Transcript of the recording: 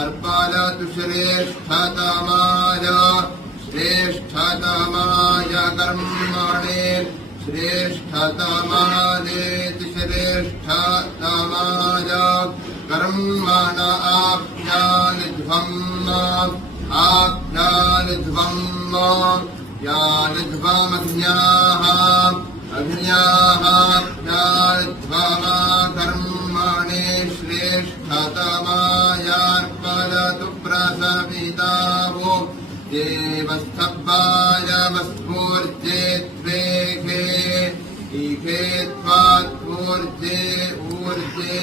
अर्पलतु श्रेष्ठतमाय कर्मणे श्रेष्ठतमानेति श्रेष्ठतमाय कर्मण आप्यानिध्वम् यानिध्वमग्न्याः अग्न्याःप्यानिध्वमा कर्मणे श्रेष्ठतमायार्पलतु प्रसवितावो देवस्थभाय वस्फूर्जे त्वेखे ईखे त्वात्पूर्जे ऊर्जे